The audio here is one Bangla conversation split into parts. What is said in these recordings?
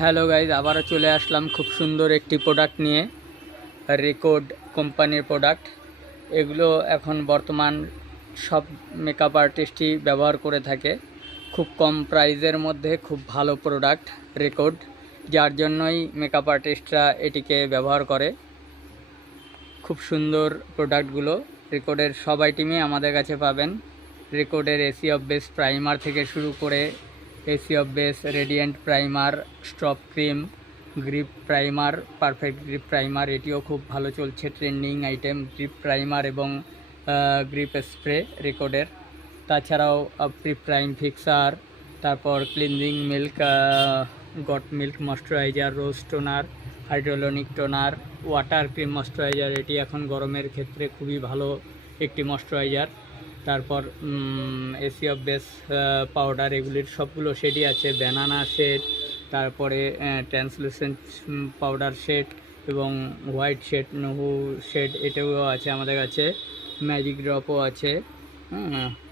হ্যালো গাইজ, আবারও চলে আসলাম খুব সুন্দর একটি প্রোডাক্ট নিয়ে। রেকর্ড কোম্পানির প্রোডাক্ট। এগুলো এখন বর্তমান সব মেকআপ আর্টিস্টই ব্যবহার করে থাকে। খুব কম প্রাইজের মধ্যে খুব ভালো প্রোডাক্ট রেকর্ড, যার জন্যই মেকআপ আর্টিস্টরা এটিকে ব্যবহার করে। খুব সুন্দর প্রোডাক্টগুলো রেকর্ডের সব আইটেমই আমাদের কাছে পাবেন। রেকর্ডের এসি অফ বেস প্রাইমার থেকে শুরু করে AC of base radiant primer, stop cream, grip primer, perfect grip primer, এটিও খুব ভালো চলছে, ট্রেন্ডিং আইটেম। গ্রিপ প্রাইমার এবং গ্রিপ স্প্রে রেকর্ডের। তাছাড়াও প্রি প্রাইম ফিক্সার, তারপর cleansing milk, goat milk moisturiser, rose toner, হাইড্রোলনিক টোনার, ওয়াটার ক্রিম ময়শ্চারাইজার, এটি এখন গরমের ক্ষেত্রে খুবই ভালো একটি ময়শ্চারাইজার। তারপর এসি অফ বেস পাউডার, এগুলির সবগুলো শেডই আছে। ব্যানানা শেড, তারপরে ট্রান্সলুসেন্ট পাউডার শেড এবং হোয়াইট শেড, নহু শেড, এটাও আছে আমাদের কাছে। ম্যাজিক ড্রপও আছে।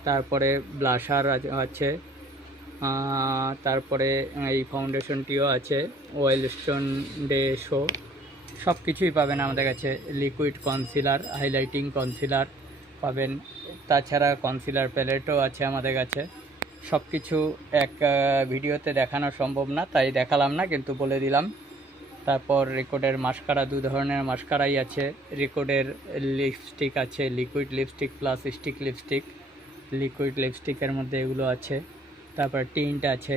তারপরে ব্লাশার আছে। তারপরে এই ফাউন্ডেশনটিও আছে, ওয়েল স্টোন ডে শো, সব কিছুই পাবেন আমাদের কাছে। লিকুইড কনসিলার, হাইলাইটিং কনসিলার পাবেন। তাছাড়া কনসিলার প্যালেটও আছে আমাদের কাছে। সব কিছু এক ভিডিওতে দেখানো সম্ভব না, তাই দেখালাম না, কিন্তু বলে দিলাম। তারপর রেকর্ডের মাস্কারা, দু ধরনের মাস্কারাই আছে। রেকর্ডের লিপস্টিক আছে, liquid lipstick plus stick lipstick. Liquid লিপস্টিকের মধ্যে এগুলো আছে। তারপর টিন্ট আছে,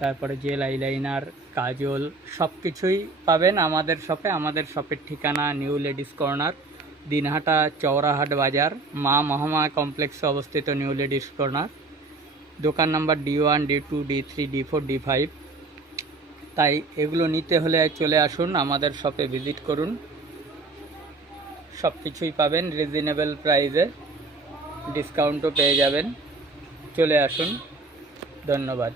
তারপরে জেল আইলাইনার, কাজল, সব কিছুই পাবেন আমাদের শপে। আমাদের শপের ঠিকানা নিউ লেডিস কর্নার, দিনহাটা চৌরাহাট বাজার, মা মহামায়া কমপ্লেক্সে অবস্থিত নিউ লেডিস কর্নার। দোকান number D1, D2, D3, D4, D5। তাই এগুলো নিতে হলে চলে আসুন, আমাদের শপে ভিজিট করুন। সব কিছুই পাবেন রিজনেবল প্রাইসে, ডিসকাউন্টও পেয়ে যাবেন। চলে আসুন, ধন্যবাদ।